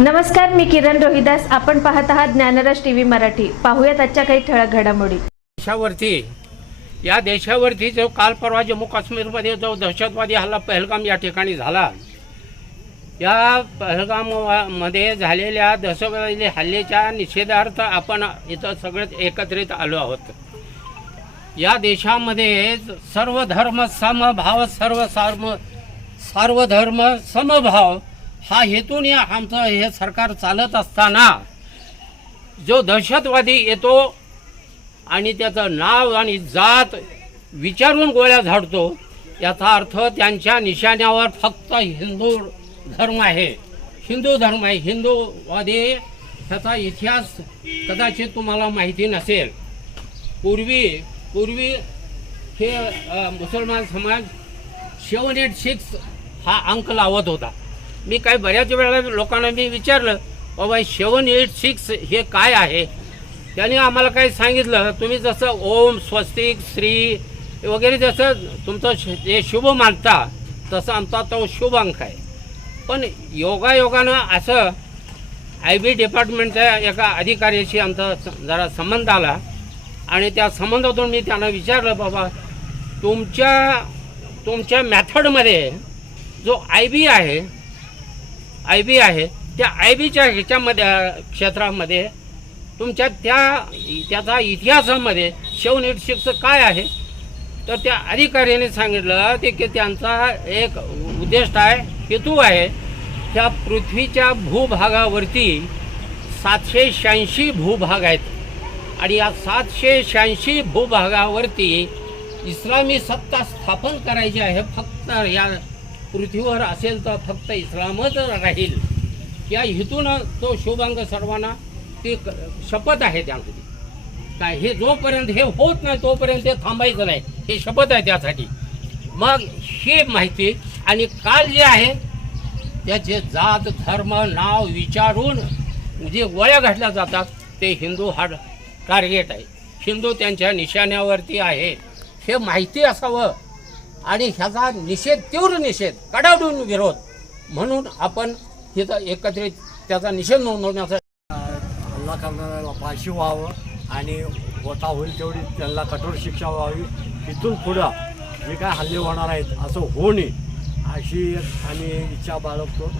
नमस्कार मी किरण रोहिदास. आपण पाहत आहात ज्ञानराज टी व्ही मराठी. पाहूयात आजच्या काही ठळक घडामोडी. देशावरती या देशावरती जो काल परवा जम्मू काश्मीरमध्ये जो दहशतवादी हल्ला पहलगाम या ठिकाणी झाला या पहलगाममध्ये झालेल्या दहशतवादी हल्ल्याच्या निषेधार्थ आपण इथं सगळेच एकत्रित आलो आहोत. या देशामध्ये सर्व धर्म समभाव सर्व सार्म सार्वधर्म समभाव हा हेतून आमचं हे सरकार चालत असताना जो दहशतवादी येतो आणि त्याचं नाव आणि जात विचारून गोळ्या झाडतो याचा अर्थ त्यांच्या निशाण्यावर फक्त हिंदू धर्म आहे. हिंदू धर्म आहे. हिंदूवादी ह्याचा इतिहास कदाचित तुम्हाला माहिती नसेल. पूर्वी पूर्वी हे मुसलमान समाज सेवन एट सिक्स हा अंक लावत होता. मी काही बऱ्याच वेळा लोकांना मी विचारलं बाबा सेवन एट सिक्स हे काय आहे? त्याने आम्हाला काही सांगितलं तुम्ही जसं ओम स्वस्तिक श्री वगैरे जसं तुमचं श- जे शुभ मानता तसं आमचा तो शुभ अंक आहे. पण योगायोगानं असं आय बी डिपार्टमेंटच्या एका अधिकाऱ्याशी आमचा स- जरा संबंध आला आणि त्या संबंधातून मी त्यांना विचारलं बाबा तुमच्या तुमच्या मॅथडमध्ये जो आय बी आहे आय बी आहे त्या आय बीच्या ह्याच्यामध्ये क्षेत्रामध्ये तुमच्या त्या त्याचा इतिहासामध्ये शेवन एट काय आहे? तर त्या अधिकाऱ्याने सांगितलं ते की त्यांचा एक उद्देश आहे हेतू आहे त्या पृथ्वीच्या भूभागावरती सातशे शहाऐंशी भूभाग आहेत. आणि या सातशे शहाऐंशी भूभागावरती इस्लामी सत्ता स्थापन करायची आहे फक्त या पृथ्वीवर असेल तर फक्त इस्लामच राहील. या हेतून तो शुभांग सर्वांना ती शपथ आहे त्यामध्ये. काय हे जोपर्यंत हे होत नाही तोपर्यंत ते थांबायचं नाही. हे शपथ आहे त्यासाठी. मग ही माहिती आणि काल जे आहे त्याचे जात धर्म नाव विचारून जे वळ्या घातल्या जातात ते हिंदू हा टार्गेट आहे. हिंदू त्यांच्या निशाण्यावरती आहे. हे माहिती असावं. आणि ह्याचा निषेध तीव्र निषेध कडाडून विरोध. म्हणून आपण तिथं एकत्रित त्याचा निषेध नोंदवण्याचा हल्ला करणाऱ्याला फाशी व्हावं आणि होता होईल तेवढी त्यांना कठोर शिक्षा व्हावी. इथून पुढं जे काय हल्ले होणार आहेत असं होऊ नये अशी आम्ही इच्छा बाळगतो.